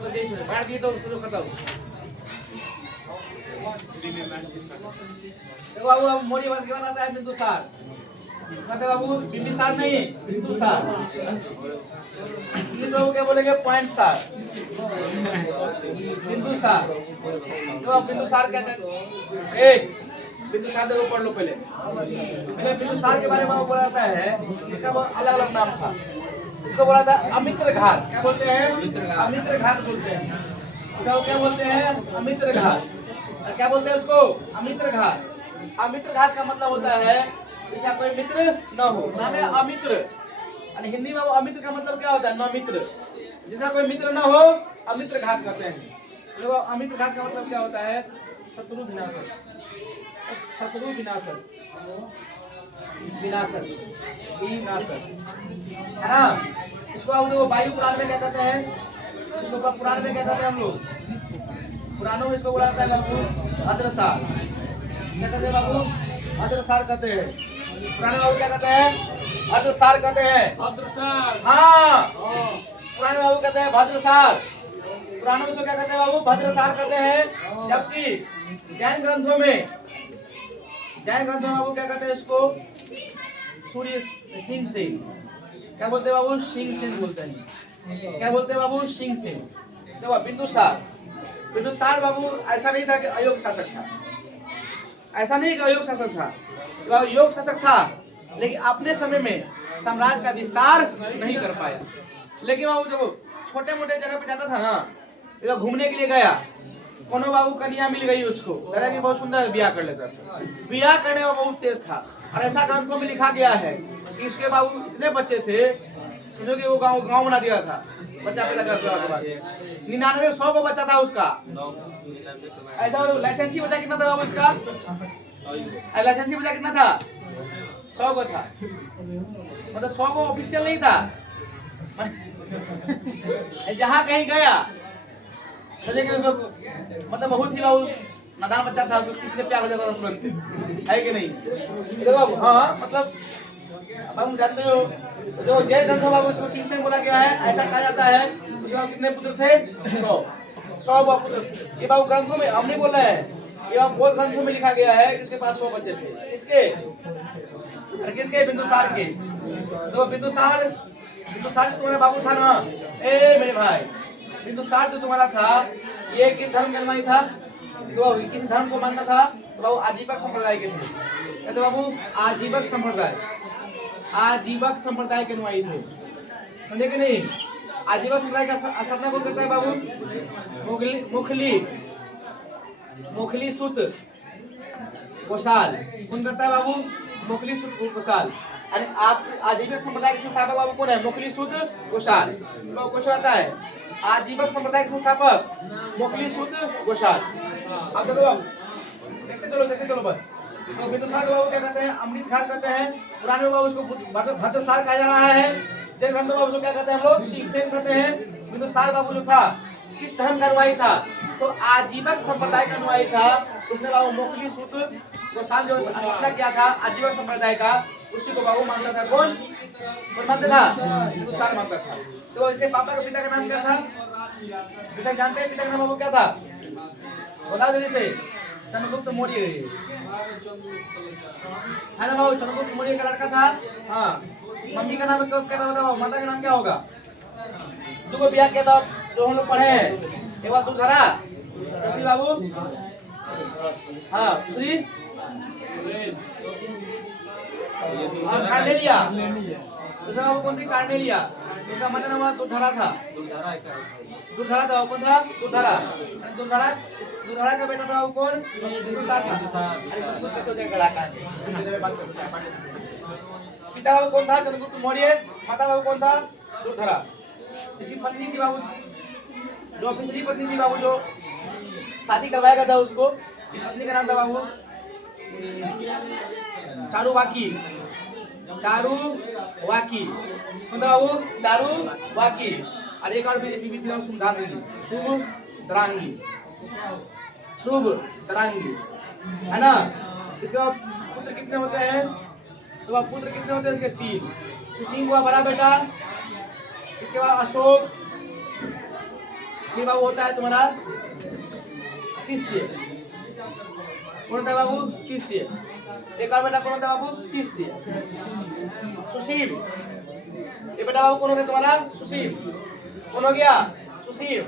तो दे छोड़े बांट दिए तो चलो खत्म। देखो बाबू अब मोरी बस के बनाता है बिंदुसार। कहते बाबू बिंदुसार नहीं बिंदुसार। इंग्लिश बाबू क्या बोलेंगे पॉइंट सार बिंदुसार। तो अब बिंदुसार क्या कहते एक बिंदुसार देखो पढ़ लो पहले। पहले बिंदुसार के बारे में बोला जाता है इसका अलग अलग नाम था। इसको बोला था अमित्र घाट। क्या बोलते हैं अमित्र घाट बोलते हैं। इसको क्या बोलते हैं अमित्र घाट। क्या बोलते हैं उसको अमित्र घाट। अमित्र घाट का मतलब होता है जिसका कोई मित्र न हो नाम है अमित्र। और हिंदी में वो अमित्र का मतलब क्या होता है न मित्र। जिसका कोई मित्र न हो अमित्र घाट कहते हैं। तो अमित्र घाट का मतलब क्या होता है शत्रु विनाशक। शत्रु विनाशक विनाशक विनाशक है ना। इसको हम लोग वायु पुराण में क्या कहते हैं। इसको पुराण में क्या कहते हैं हम लोग पुराणों में इसको बोला जाता है बाबू भद्रसार। क्या कहते हैं बाबू भद्रसार कहते हैं। पुराने बाबू क्या कहते हैं भद्रसार कहते हैं। भद्रसार हाँ पुराने बाबू कहते हैं भद्रसार। पुराणों में इसको क्या कहते हैं बाबू भद्रसार कहते हैं। जबकि जैन ग्रंथों में बाबू क्या कहते हैं इसको सूर्य सिंह से। क्या बोलते हैं बाबू सिंह सिंह बोलते हैं। क्या बोलते हैं बाबू सिंह सिंह। देखो बिंदुसार बिंदुसार बाबू ऐसा नहीं था कि अयोग्य शासक था। ऐसा नहीं कि अयोग्य शासक था बाबू योग्य शासक था लेकिन अपने समय में साम्राज्य का विस्तार नहीं कर पाया। लेकिन बाबू देखो छोटे मोटे जगह पे जाता था ना घूमने के लिए गया कोनो बाबू कन्या मिल गई उसको लगा कि बहुत सुंदर ब्याह कर लेता। ब्याह करने में बहुत तेज था और ऐसा ग्रंथों में लिखा गया है कि इसके बाबू इतने बच्चे थे समझो कि वो गांव बना दिया था बच्चा पैदा कर 99-100 को बच्चा था उसका। ऐसा लाइसेंसी बच्चा कितना था बाबू इसका लाइसेंसी बच्चा कितना था 100 को था। मतलब 100 को ऑफिशियल नहीं था। जहाँ कहीं गया सोचे कि मतलब बहुत ही बाबू नादान बच्चा था उसको किसी से प्यार हो जाता था तुरंत है कि नहीं। देखो हाँ मतलब हम जानते हो जो जैन ग्रंथ बाबू इसको सिंह से बोला गया है। ऐसा कहा जाता है उसके कितने पुत्र थे 100 पुत्र। ये बाबू ग्रंथों में हम नहीं बोल रहे हैं ये बहुत ग्रंथों में लिखा गया है कि उसके पास 100 बच्चे थे। किसके बिंदुसार के। तो बिंदुसार जो तुम्हारा बाबू था ना ए मेरे भाई बिंदुसार जो तुम्हारा था ये किस धर्म का अनुयायी था। तो किस धर्म को मानता था तो बाबू आजीवक संप्रदाय के थे। कहते बाबू आजीवक संप्रदाय के अनुयायी थे समझे कि नहीं। आजीवक संप्रदाय का स्थापना कौन करता है बाबू मुखली सुत गोसाल। कौन करता है बाबू मुखली सुत गोसाल। अरे आप आजीवक संप्रदाय के संस्थापक बाबू कौन है मुखली सुत गोसाल। तो क्वेश्चन आता है आजीवक संप्रदाय के संस्थापक मुखली सुत गोसाल। आप देखो बाबू देखते चलो बस। तो बिंदुसार बाबू क्या कहते हैं अमृत घाट कहते हैं। पुराने बाबू उसको भद्रसार कहा जा रहा है। जैन ग्रंथ बाबू उसको क्या कहते हैं हम लोग सिंह कहते हैं। बिंदुसार बाबू जो था किस धर्म का अनुयायी था तो आजीवक संप्रदाय का अनुयायी था। उसने बाबू मुखली सुत गोसाल जो स्थापना किया था आजीवक संप्रदाय का उसी को बाबू मानता था। कौन मानता था बिंदुसार मानता था। तो इसके पापा के पिता का नाम क्या था जैसे जानते हैं पिता का नाम बाबू क्या था बता जल्दी से। चंद्रगुप्त मौर्य है ना बाबू। चंद्रगुप्त मौर्य का लड़का था। हाँ मम्मी का नाम क्या था बताओ माता का नाम क्या होगा। दो ब्याह किया था जो हम लोग पढ़े हैं। एक बार दूधरा दूसरी बाबू हाँ दूसरी कार्नेलिया। दूसरा बाबू कौन थी कार्नेलिया। उसका माता नाम दूधरा था। दूधरा था कौन था दूधरा का बेटा था वो कौन पिता बाबू कौन था चंद्रगुप्त मौर्य। माता बाबू कौन था दूधरा। इसकी पत्नी थी बाबू जो पिछली पत्नी थी बाबू जो शादी करवाया गया था उसको पत्नी का नाम था बाबू चारुवाकी। कौन था बाबू चारुवाकी। और एक और बीवी थी शुभ तरांगी है ना। इसके बाद पुत्र कितने होते हैं तो पुत्र कितने होते हैं इसके 3। सुसिंह हुआ बड़ा बेटा। इसके बाद अशोक ये बाबू होता है तुम्हारा तिस्य। कौन होता है बाबू? तिस्य। एक और बेटा कौन होता है बाबू? तिस्य। सुशील। ये बेटा बाबू कौन होता है तुम्हारा? सुशील। कौन हो गया? सुशील।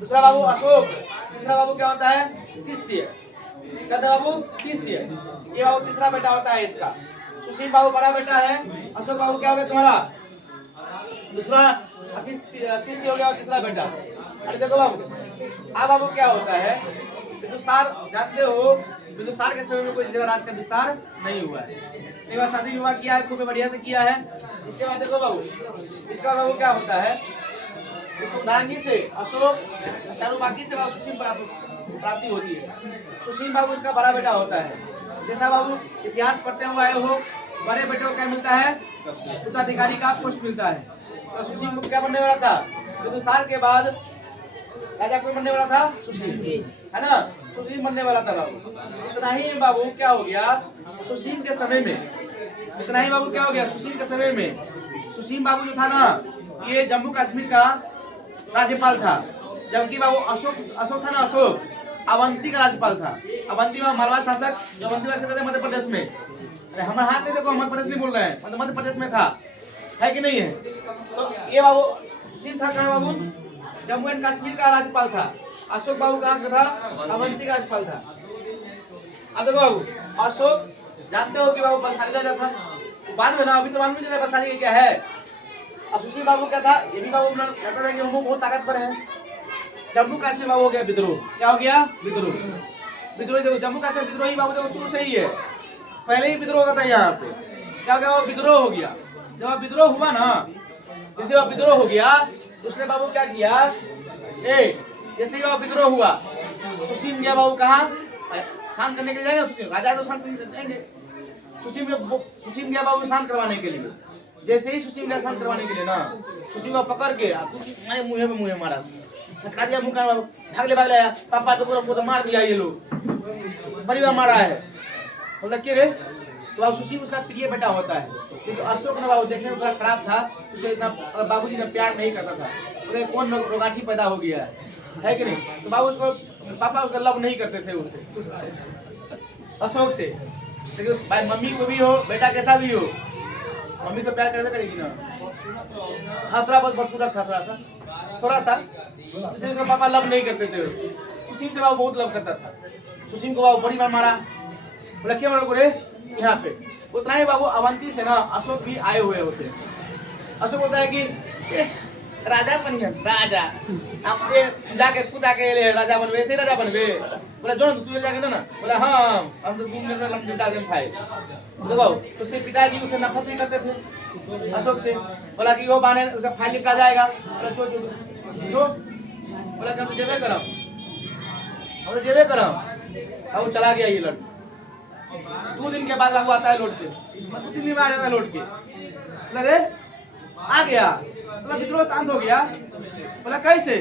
दूसरा बाबू अशोक। तीसरा बाबू क्या होता है? तिस्य। क्या होता है बाबू? तिस्य। ये बाबू तीसरा बेटा होता है इसका। सुशील बाबू बड़ा बेटा है, अशोक बाबू क्या हो गया तुम्हारा? दूसरा। आशीष तिस्य हो गया तीसरा बेटा। अरे देखो बाबू, अब बाबू क्या होता है? बिंदुसार जानते हो, बिंदुसार के समय में कोई राज्य का विस्तार नहीं हुआ है। एक बार शादी विवाह किया है, खूब बढ़िया से किया है। इसके बाद देखो बाबू, इसका बाबू क्या होता है? सुधांगी से अशोक, चारुबाकी से बाबू सुशील प्राप्ति होती है। सुशील बाबू इसका बड़ा बेटा होता है। जैसा बाबू इतिहास पढ़ते हुए आए हो, बड़े बेटे को क्या मिलता है? उत्तराधिकारी का पोस्ट मिलता है। तो सुशील को क्या बनने वाला था? बिंदुसार के बाद राजा कोई बनने वाला था? सुशील, है ना? सुशील बनने वाला था बाबू। इतना ही बाबू क्या हो गया? सुशील के समय में, इतना ही बाबू क्या हो गया? सुशील के समय में सुशील बाबू जो था ना, ये जम्मू कश्मीर का राज्यपाल था। जबकि बाबू अशोक था ना, अशोक अवंती का राज्यपाल था। अवंती में मालवा शासक, जो अवंती शासक थे मध्य प्रदेश में। अरे हमारे हाथ में देखो, मध्य प्रदेश नहीं बोल रहे हैं, मतलब मध्य प्रदेश में था, है कि नहीं है? तो ये बाबू सुशील था कहाँ बाबू? जम्मू एंड कश्मीर का राज्यपाल था। अशोक बाबू कहाँ का था? अवंती का राज्यपाल था। अब देखो बाबू, अशोक जानते हो कि बाबू बलशाली राजा था। बाद में ना, अभी तो मालूम नहीं चला बलशाली क्या है। और सुशील बाबू क्या था? ये भी बाबू कहता था कि वो बहुत ताकतवर है। जम्मू कश्मीर बाबू हो गया विद्रोह। क्या हो गया? विद्रोह। विद्रोह देखो, जम्मू कश्मीर विद्रोही बाबू देखो शुरू से ही है, पहले ही विद्रोह होता था यहाँ पे। क्या हो गया? विद्रोह हो गया। जब विद्रोह हुआ ना, जैसे वह विद्रोह हो गया, उसने बाबू क्या किया? जैसे ही वह विद्रोह हुआ, सुशील गया बाबू कहाँ? शांत करने के लिए जाएगा। सुशील राजा तो शांत करने जाएंगे। सुशील गया बाबू शांत करवाने के लिए। जैसे ही सुशील गया शांत करवाने के लिए ना, सुशील को पकड़ के मारे मुँह में मुँह मारा, खटका दिया मुँह का। भाग ले आया, पापा तो पूरा मार दिया, ये लोग बड़ी बार मारा है। बोला क्यों रे? तो अब सुशील उसका प्रिय बेटा होता है, क्योंकि अशोक ने बाबू देखने में थोड़ा खराब था, उसे इतना बाबूजी ने प्यार नहीं करता था। बोले कौन रोगाठी पैदा हो गया है कि नहीं? तो बाबू उसको, पापा उसका लव नहीं करते थे उससे, अशोक से। लेकिन भाई मम्मी को भी हो, बेटा कैसा भी हो, मम्मी तो प्यार करते करेगी ना। हाँ थोड़ा बहुत बदसूरत था, थोड़ा सा इसलिए उसका पापा लव नहीं करते थे। सुशील से बाबू बहुत लव करता था। सुशील को बाबू बड़ी बार मारा। बोला क्या मारो रे यहाँ पे? उतना ही बाबू अवंती से ना अशोक भी आए हुए होते हैं। अशोक बोलता है कि राजा बनिए, राजा आप जाके खुद आके ले राजा बनवे, ऐसे राजा बनवे। बोला जो तू जाके ना, बोला हाँ हम तो घूमने का लमटा देम खाए। देखो तो उसके पिताजी उसे नफरत नहीं करते थे अशोक से। बोला कि वो बाने उसका फाइल निपटा जाएगा। बोला जो बोला कि हम जेबे करम, हम जेबे करम। अब वो चला गया ये लड़का। 2 दिन के बाद बाबू आता है लौट के, 2 दिन में आ जाता है लौट के। अरे आ गया। बोला विद्रोह शांत हो गया। बोला कैसे?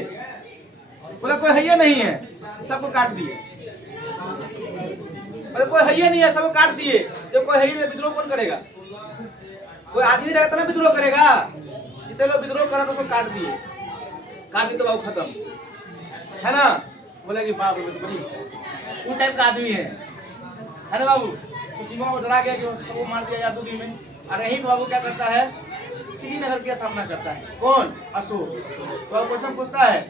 बोला कोई है नहीं है, सबको काट दिए। बोला कोई है नहीं है, सबको काट दिए। जब कोई है नहीं, विद्रोह कौन करेगा? कोई आदमी रहेगा ना विद्रोह करेगा। जितने लोग विद्रोह करा तो सब काट दिए। काट दिए तो बाबू खत्म, है ना? बोला कि बाप रे बड़ी उस टाइप का आदमी है ना बाबू? तो सीमा डरा गया कि सबको मार दिया जाए 2 दिन में। और यही बाबू क्या करता है? श्रीनगर के सामना करता है। कौन? अशोक। तो क्वेश्चन पूछता है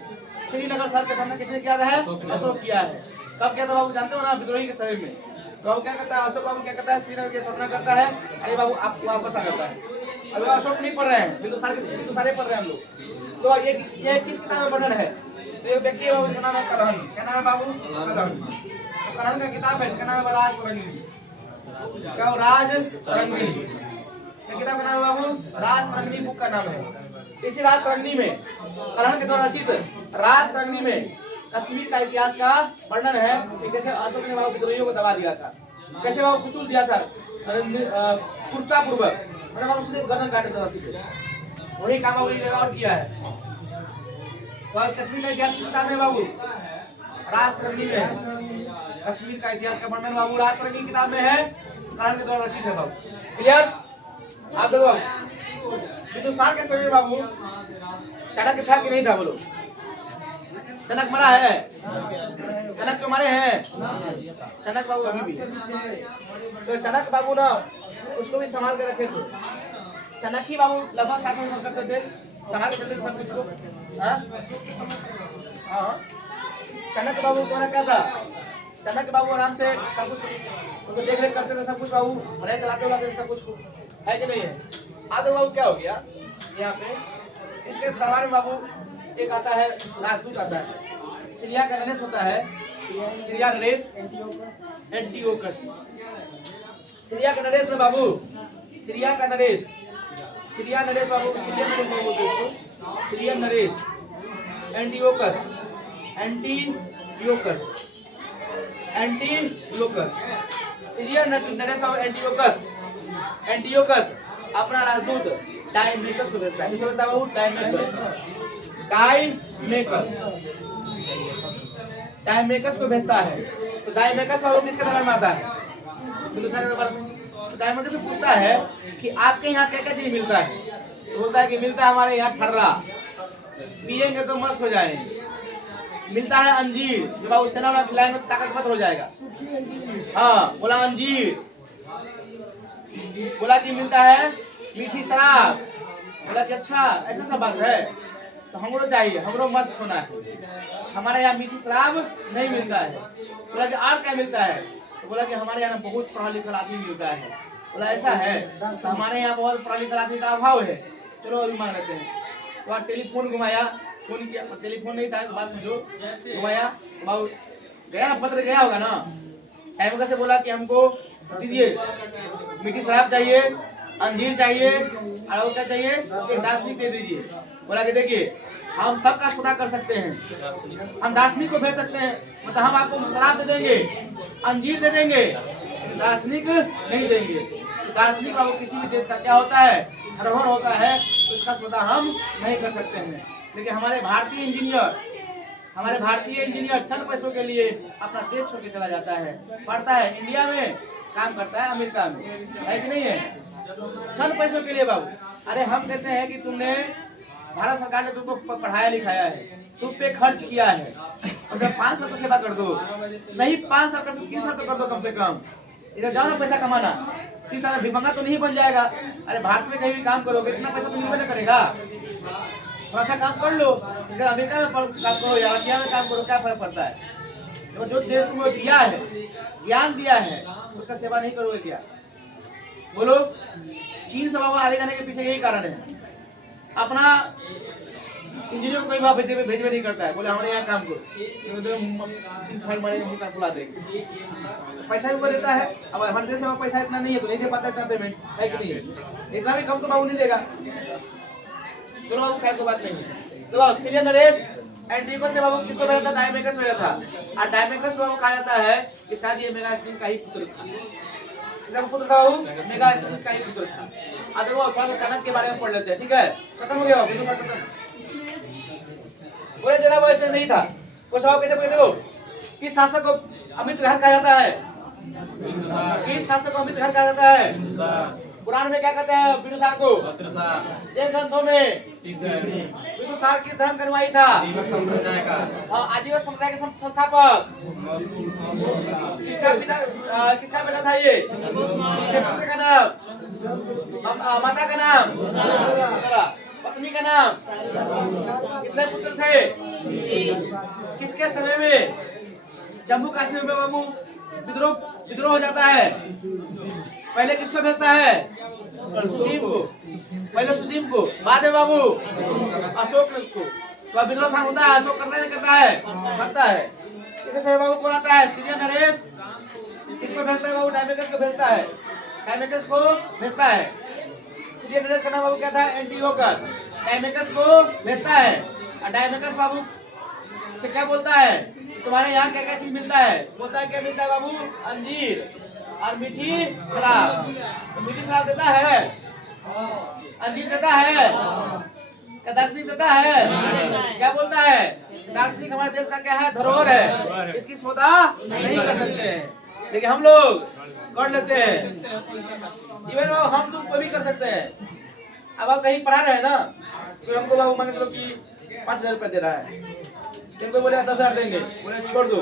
श्रीनगर शहर के सामना किसने किया है? अशोक किया है। तब क्या था बाबू जानते हो ना, विद्रोही के समय में। तो बाबू क्या करता है? अशोक बाबू क्या करता है? श्रीनगर के सामना करता है। अरे बाबू आप वापस आ जाता है। अभी अशोक नहीं पढ़ रहे हैं, बिंदुसार पढ़ रहे हैं हम लोग। तो ये किस किताब में वर्णन है? तो एक व्यक्ति है बाबू, नाम है करण। क्या नाम है बाबू? करण। करण का किताब है, इसका नाम है राज तरंगिणी। क्या राज तरंगिणी? किताब का नाम है बाबू? राज तरंगिणी बुक का नाम है। इसी राज तरंगिणी में, करण के द्वारा रचित राज तरंगिणी में कश्मीर का इतिहास का वर्णन है कि कैसे अशोक ने बाबू विद्रोहियों को दबा दिया था, कैसे बाबू कुचल दिया था क्रूरतापूर्वक। मतलब उसने गर्दन काटे था सीधे। वही काम और किया है। तो कश्मीर का इतिहास किस किताब में बाबू? राज तरंगिणी में। कश्मीर का इतिहास का वर्णन बाबू राज तरंगिणी किताब में है, करण के द्वारा रचित है बाबू। क्लियर? आप देखो बिंदुसार के समय में बाबू चाणक्य था कि नहीं था? बोलो चनक मरा है? चनक क्यों मारे हैं? चनक बाबू अभी भी तो चनक बाबू ना उसको भी संभाल के रखे थे। चनक ही बाबू लगभग शासन करते थे, संभाल के चलते थे सब कुछ को। हाँ, चनक बाबू को क्या था? चनक बाबू आराम से सब कुछ देख रेख करते थे, सब कुछ बाबू भले चलाते उलाते थे सब कुछ को, है कि नहीं है? आगे बाबू क्या हो गया यहाँ पे? इसके दरबार में बाबू एक आता है राजदूत आता है, सीरिया का नरेश होता है, सीरिया नरेश एंटियोकस। सीरिया का नरेश ना बाबू, सीरिया का नरेश, सीरिया नरेश बाबू, सीरिया नरेश बाबू बोलते इसको, Syria Naresh Antiochus, Antiochus, Antiochus, Syria Naresh और एंटियोकस, एंटियोकस अपना राजदूत डायमेकस को भेजता है। किसे बता बाबू? डायमेकस, डायमेकस, डायमेकस को भेजता है। तो डायमेकस बाबू किसके दरबार में आता है? हिंदुस्तान के दरबार में। तो डायमेकस से पूछता है कि आपके यहाँ क्या क्या चीज मिलता है? तो बोलता है कि मिलता है हमारे यहाँ ठर्रा, पिएंगे तो मस्त हो जाएंगे। मिलता है अंजीर, जो बाबू सेना वाला खिलाएंगे तो ताकतवर हो जाएगा। हाँ, बोला अंजीर। बोला कि मिलता है मीठी शराब। बोला कि अच्छा ऐसा सब बात है तो हमको चाहिए, हमको मस्त होना है, हमारे यहाँ मीठी शराब नहीं मिलता है। बोला कि और क्या मिलता है? तो बोला कि हमारे यहाँ बहुत पढ़ा लिखा आदमी मिलता है। बोला ऐसा है तो हमारे यहाँ बहुत पढ़ा लिखा आदमी का अभाव है, चलो अभी मांग लेते हैं। तो टेलीफोन घुमाया, फोन किया, टेलीफोन नहीं था, बात समझो, घुमाया, बाबू गया ना, पत्र गया होगा ना। टाइम से बोला कि हमको दीजिए, मीठी शराब चाहिए, अंजीर चाहिए और क्या चाहिए, एक दार्शनिक दे दीजिए। बोला कि देखिए हम सबका सौदा कर सकते हैं, हम दार्शनिक को भेज सकते हैं, मतलब हम आपको शराब दे देंगे, अंजीर दे देंगे, दार्शनिक नहीं देंगे। तो दार्शनिक बाबू किसी भी देश का क्या होता है? धरोहर होता है, तो इसका सौदा हम नहीं कर सकते हैं। लेकिन हमारे भारतीय इंजीनियर चंद पैसों के लिए अपना देश छोड़ के चला जाता है, पढ़ता है इंडिया में, काम करता है अमेरिका में, है कि नहीं है? चंद पैसों के लिए बाबू। अरे हम कहते हैं कि तुमने, भारत सरकार ने तुमको पढ़ाया लिखाया है, तुम पे खर्च किया है, और जब 5 साल तो सेवा कर दो, नहीं 5 साल कर 3 साल तो कर दो कम से कम। इधर जाओ ना पैसा कमाना, 3 साल भिखमंगा तो नहीं बन जाएगा। अरे भारत में कहीं भी काम करोगे इतना पैसा तो नहीं करेगा, थोड़ा सा काम कर लो, इसका अमेरिका में काम करो या रशिया में काम करो, क्या फर्क पड़ता है? तो जो देश तुमको दिया है, ज्ञान दिया है, उसका सेवा नहीं करोगे क्या? बोलो। चीन से बाबा आगे जाने के पीछे यही कारण है, अपना इंजीनियर को कोई बात भेजवे नहीं करता है, बोले हमारे यहाँ काम करो, बुला देंगे, पैसा भी वो देता है। अब हमारे देश में पैसा इतना नहीं है तो नहीं दे पाता इतना पेमेंट, है कि नहीं? इतना भी कम तो बाबू नहीं देगा। चलो बाबू खैर कोई बात नहीं। तो बाबू सीरिया नरेश एंटियोकस से बाबू किसको भेजा था? डायमेकस भेजा था। और डायमेकस को बाबू कहा जाता है कि शायद ये मेगास्थनीज का ही पुत्र था। किसका पुत्र था बाबू? मेगास्थनीज का ही पुत्र था। अब देखो थोड़ा सा चाणक्य के बारे में पढ़ लेते हैं, ठीक है? खत्म हो गया बाबू, बोले तेरा वो इसमें नहीं था। कुछ सवाल कैसे पूछे? देखो, किस शासक को अमित ग्रहण कहा जाता है? किस शासक को अमित ग्रहण कहा जाता है? पुराण में क्या कहते हैं बिंदुसार को? जैन ग्रंथों में बिंदुसार किस धर्म का अनुयायी था? आजीवन संप्रदाय के संस्थापक। किसका बेटा था ये? पुत्र का नाम, माता का नाम, पत्नी का नाम, कितने पुत्र थे? किसके समय में? जम्मू कश्मीर में बाबू विद्रोह हो जाता है। पहले किसको भेजता है? सुसीम को, पहले सुसीम को, बाद में बाबू अशोक को। तो विद्रोह शांत होता है, अशोक करता है। इसके समय बाबू कौन आता है? सीरिया नरेश। किसको भेजता है बाबू? डायमेकस को भेजता है। डायमेकस को भेजता है। सीरिया नरेश का नाम बाबू क्या था? एंटियोकस। डायमेकस को भेजता है और डायमेकस बाबू से क्या बोलता है? तुम्हारे यहाँ क्या क्या चीज मिलता है? बोलता है क्या मिलता है बाबू? अंजीर और मीठी शराब। तो मीठी शराब देता है, अंजीर देता है, क्या दार्शनिक देता है? क्या बोलता है? दार्शनिक हमारे देश का क्या है? धरोहर है, इसकी सौदा नहीं कर सकते हैं, लेकिन हम लोग कर लेते हैं। इवन हम तुम कोई भी कर सकते हैं। अब आप कहीं पढ़ा रहे हैं ना, तो हमको बाबू मान के चलो कि 5,000 रुपये दे रहा है, इनको बोले 10,000 देंगे, बोले छोड़ दो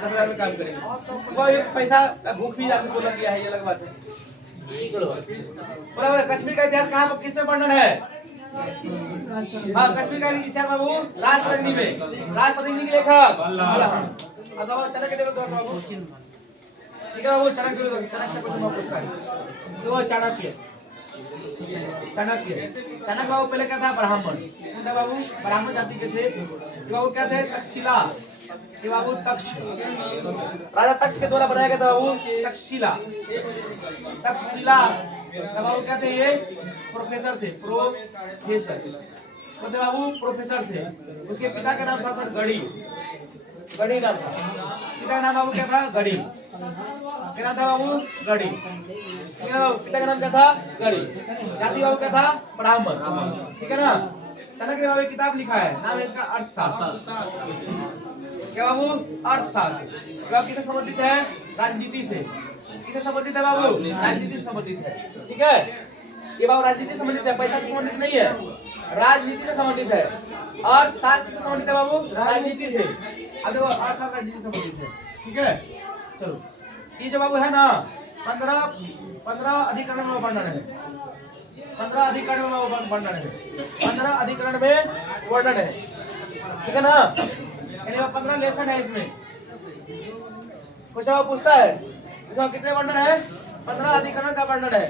10,000 में काम करेंगे। वो पैसा भूख भी आदमी को लग गया है, ये अलग बात है। चलो बोला कश्मीर का इतिहास कहाँ पर किसमें वर्णन है? हाँ, कश्मीर का इतिहास बाबू राजतरंगी में, राजतरंगी के लेखक अथवा चाणक्य देव बाबू। ठीक है बाबू, चाणक्य को पूछता है तो चाणक्य चाणक्य बाबू पहले क्या था? ब्राह्मण। कौन था बाबू? ब्राह्मण जाति के थे। बाबू क्या थे? तक्षशिला। ये बाबू तक्ष, राजा तक्ष के द्वारा बनाया गया था बाबू तक्षशिला। तक्षशिला बाबू क्या थे? ये प्रोफेसर थे, प्रोफेसर थे बाबू, प्रोफेसर थे। उसके पिता का नाम था सर गढ़ी, गढ़ी नाम था। पिता का नाम बाबू क्या था? गढ़ी। क्या नाम था बाबू? गढ़ी। पिता का नाम क्या था? गढ़ी। जाति बाबू क्या था? ब्राह्मण। ठीक है ना? चाणक्य बाबू किताब लिखा है, नाम है इसका अर्थशास्त्र। क्या बाबू? अर्थशास्त्र। बाबू किससे संबंधित है? राजनीति से। किससे संबंधित है बाबू? राजनीति से संबंधित है। ठीक है, ये बाबू राजनीति से संबंधित है, पैसा से संबंधित नहीं है, राजनीति से संबंधित है। अर्थशास्त्र से संबंधित है बाबू? राजनीति से। अब देखो अर्थशास्त्र राजनीति से संबंधित है। ठीक है, चलो ये जो बाबू है ना 15 अधिकरण में वर्णन है, 15 अधिकरण में वर्णन है, 15 अधिकरण में वर्णन है। ठीक है ना? यानी 15 लेसन है इसमें। कुछ बाबू पूछता है इसमें कितने वर्णन है? 15 अधिकरण का वर्णन है।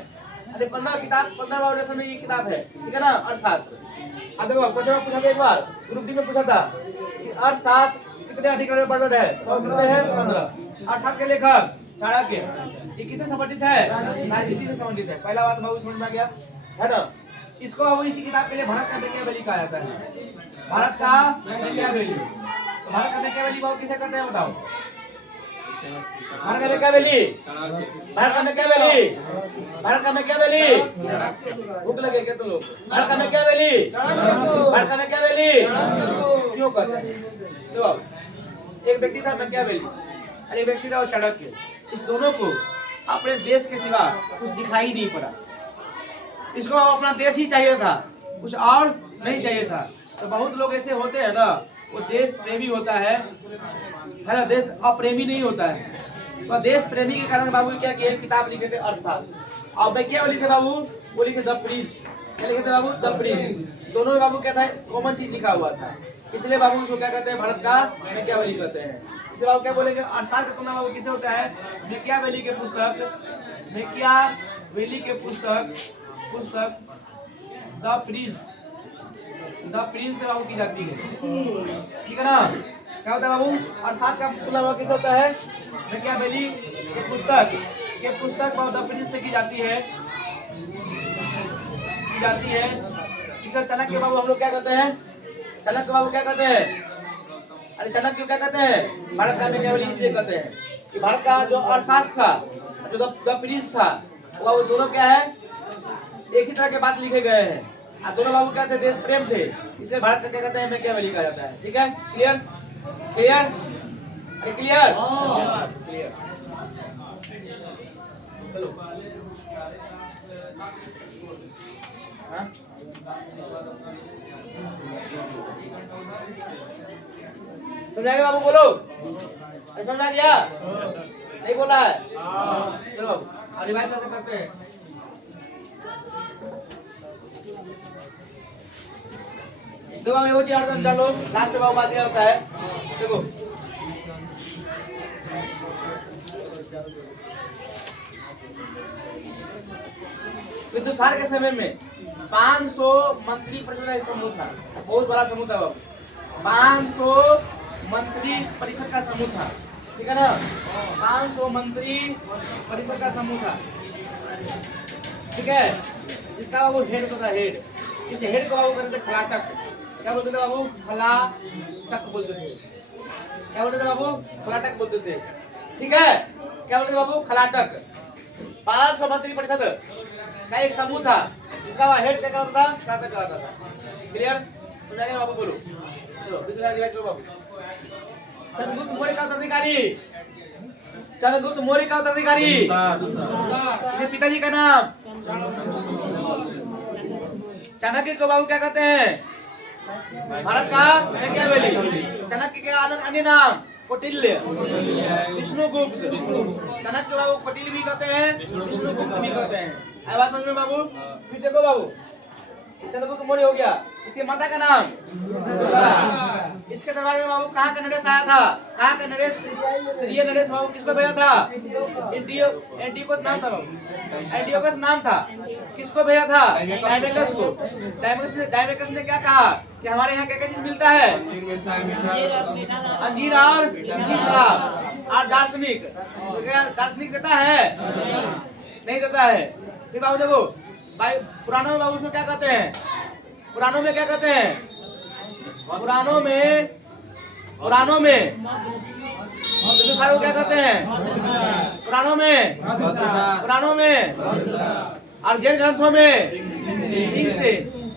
15 किताब, 15 लेसन में ये किताब है। ठीक है ना? अर्थशास्त्र। अब देखो क्वेश्चन पूछा था एक बार, ग्रुप डी में पूछा था कि अर्थशास्त्र कितने अधिकरण में वर्णन है? तो कितने हैं? 15। अर्थशास्त्र के लेखक चाणक्य। ये किससे संबंधित है? राजनीति से संबंधित है। पहला बात बाबू समझ में आ गया है ना? इसको बाबू इसी किताब के लिए भारत का मैकियावेली कहा जाता है। भारत का मैकियावेली। भारत का मैकियावेली बाबू किसे कहते हैं बताओ? भारत का मैकियावेली, भारत का मैकियावेली, भारत का मैकियावेली। भूख लगे क्या तुम लोग? भारत का मैकियावेली, भारत का मैकियावेली क्यों कहते हैं? तो एक व्यक्ति था मैकियावेली और एक व्यक्ति था चाणक्य। इस दोनों को अपने देश के सिवा कुछ दिखाई नहीं पड़ा। इसको अपना देश ही चाहिए था, कुछ और नहीं चाहिए था। तो बहुत लोग ऐसे होते हैं ना, वो देश प्रेमी होता है ना, देश अप्रेमी नहीं होता है। तो देश प्रेमी के कारण बाबू क्या किए? किताब लिखे थे अर्थशास्त्र। और मैं क्या लिखे बाबू? वो लिखे द प्रिंस। क्या लिखे थे बाबू? The Prince. दोनों में बाबू क्या था? कॉमन चीज लिखा हुआ था, इसलिए बाबू इसको क्या कहते हैं? भारत का मैकियावेली कहते हैं। इसलिए बाबू क्या बोलेंगे? अर्थशास्त्र का तुलना बाबू किससे होता है? मैकियावेली के पुस्तक, मैकियावेली के पुस्तक द प्रिंस, द प्रिंस से बाबू की जाती है। ठीक है ना? क्या होता है बाबू? अर्थशास्त्र का तुलना बाबू किससे होता है? मैकियावेली के पुस्तक बाबू द प्रिंस से की जाती है, इसे चाणक्य बाबू हम लोग क्या कहते हैं? चाणक्य बाबू क्या कहते हैं? अरे चाणक्य क्या कहते हैं? भारत का मैकियावेली इसलिए कहते हैं कि भारत का जो अर्थशास्त्र था, जो द प्रिंस था, वो दोनों क्या है? एक ही तरह के बात लिखे गए हैं। दोनों बाबू क्या थे? देश प्रेम थे, इसलिए भारत का क्या कहते हैं? मैकियावेली कहा जाता है। ठीक है, क्लियर? क्लियर? अरे क्लियर? क्लियर। चलो हाँ? समझा गया बाबू? बोलो। अरे समझा गया? नहीं बोला है? चलो बाबू अब रिवाइज कैसे करते हैं? देखो हम ये चार चलो लास्ट में बात क्या होता है? देखो बिंदुसार के समय में 500 मंत्री परिषद का समूह था, बहुत बड़ा समूह था बाबू। 500 मंत्री परिषद का समूह था। ठीक है ना? 500 मंत्री परिषद का समूह था। ठीक है, जिसका बाबू हेड होता है, हेड। इस हेड को बाबू कहते थे खलाटक। क्या बोलते थे बाबू? खलाटक बोलते थे। क्या बोलते थे बाबू? खलाटक बोलते थे। ठीक है, क्या बोलते थे बाबू? खलाटक। 500 मंत्री परिषद का एक समूह था, जिसका हेड क्या करता था? खलाटक कहलाता था। क्लियर? समझा गया बाबू? बोलो। चलो चलो बाबू। चंद्रगुप्त मौर्य का उत्तराधिकारी, चंद्रगुप्त मौर्य का उत्तराधिकारी, इसके पिताजी का नाम चाणक्य को बाबू क्या कहते हैं? भारत का मैकियावेली। चाणक्य अन्य नाम कौटिल्य, विष्णुगुप्त। चाणक्य बाबू कौटिल्य भी कहते हैं, विष्णुगुप्त भी कहते हैं। आया बात समझ में बाबू? फिर देखो बाबू, चंद्रगुप्त मौर्य हो गया। इसके माता का नाम इसके दरबार में बाबू कहाँ का नरेश आया था? कहाँ का नरेश? सीरिया नरेश बाबू किसको भेजा था? एंटियोकस नाम था बाबू, एंटियोकस नाम था। किसको भेजा था? डायमेकस को। डायमेकस ने क्या कहा कि हमारे यहाँ क्या क्या चीज मिलता है? अंजीर और शराब। और दार्शनिक, तो क्या दार्शनिक देता है? नहीं देता है। फिर बाबू देखो भाई, पुराणों में बाबू उसको क्या कहते हैं? पुराणों में क्या कहते हैं? पुराणों में बिंदुसार को क्या कहते हैं? पुराणों में और जैन ग्रंथों में सिंह से,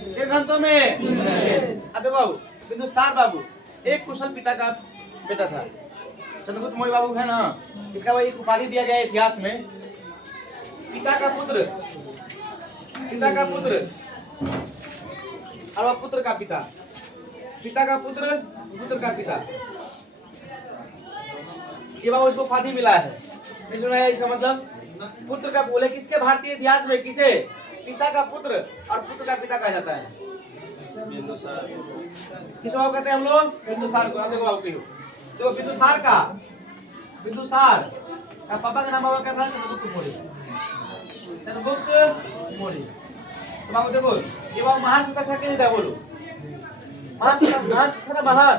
जैन ग्रंथों में देखो बाबू, बिंदुसार बाबू एक कुशल पिता का बेटा था। चंद्रगुप्त मौर्य बाबू है ना, इसका वो एक उपाधि दिया गया इतिहास में, पिता का पुत्र और पुत्र का पिता, पिता का पुत्र, पुत्र का पिता। ये बाबू इसको उपाधि मिला है। इसमें इसका मतलब पुत्र का बोले किसके भारतीय इतिहास में किसे? पिता का पुत्र और पुत्र का पिता कहा जाता है। किसको बाबू कहते हैं हम लोग? बिंदुसार को। देखो बाबू कहियो, देखो बिंदुसार का पापा का नाम बाबू क्या था? चंद्रगुप्त मौर्य। तो बाबू देखो, ये बाबू महान शासक था कि नहीं था? बोलो, महान शासक था। महान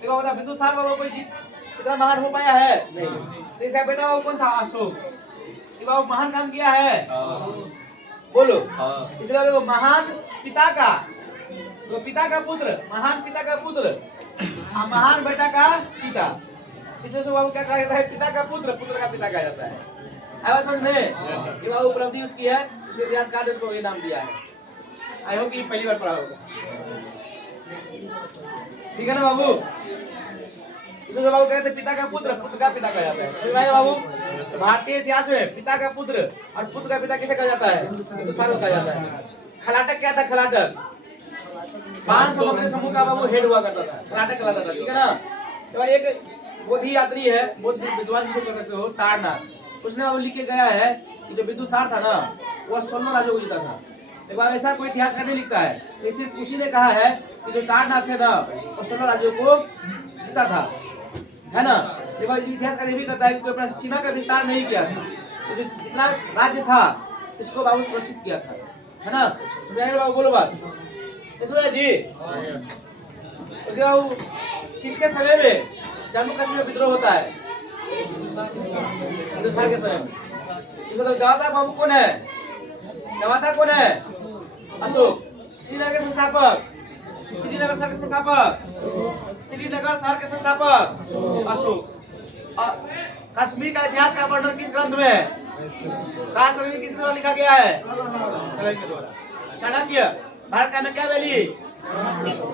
देखो बता, बिंदुसार बाबू कोई इतना महान हो पाया है नहीं। तो इसका बेटा बाबू कौन था? अशोक। ये बाबू महान काम किया है, बोलो। इसलिए देखो, महान पिता का, तो पिता का पुत्र, महान पिता का पुत्र और महान बेटा का पिता, इसलिए बाबू क्या कहा जाता है? पिता का पुत्र, पुत्र का पिता कहा जाता है। अब समझ में ये बाबू उपलब्धि उसकी है, उसके इतिहासकार ने उसको ये नाम दिया है। आई होप कि पहली बार पढ़ा होगा, ठीक है ना बाबू? इसलिए बाबू कहते हैं पिता का पुत्र, पुत्र का पिता कहा जाता है। समझ में आया बाबू? तो भारतीय इतिहास में पिता का पुत्र और पुत्र का पिता किसे कहा जाता है? बिंदुसार को कहा जाता है। खलाटक क्या था? खलाटक 5 समुद्री समूह का बाबू हेड हुआ करता था, खलाटक कहलाता था, ठीक है ना? तो एक बोधि यात्री है, बहुत विद्वान जिसको कह सकते हो, तारनाथ, उसने बाबू लिख के गया है कि जो बिंदुसार था ना, वह 16 राज्यों को जीता था। एक बार ऐसा कोई इतिहासकार नहीं लिखता है, इसी उसी ने कहा है कि जो तारनाथ है ना, वो 16 राज्यों को जीता था, है ना? एक बार इतिहासकार ये भी कहता है कि कोई अपना सीमा का विस्तार नहीं किया था, तो जो जितना राज्य था इसको बाबू सुरक्षित किया था, है ना? समझाएंगे बाबू? बोलो बात जी। उसके बाबू किसके समय में जम्मू कश्मीर में विद्रोह होता है? बिंदुसार के समय में। इसका तो गवाता बाबू कौन है? गवाता कौन है? अशोक। श्रीनगर के संस्थापक, श्रीनगर शहर के संस्थापक अशोक। और कश्मीर का इतिहास का वर्णन किस ग्रंथ में है? राष्ट्रपति किस द्वारा लिखा गया है? चाणक्य। भारत का में क्या वैली?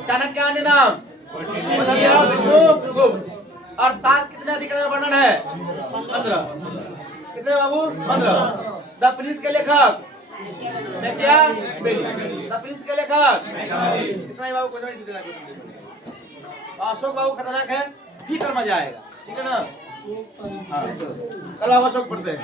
चाणक्य अन्य नाम विष्णुगुप्त। और 7 कितने अधिकरण में वर्णन है? 15। कितने बाबू? 15। द प्रिंस के लेखक क्या? द प्रिंस के लेखक कितना ही बाबू? क्वेश्चन देना क्वेश्चन। अशोक बाबू खतरनाक है, भी कर मजा आएगा, ठीक है ना? हाँ, कल बाबू अशोक पढ़ते हैं।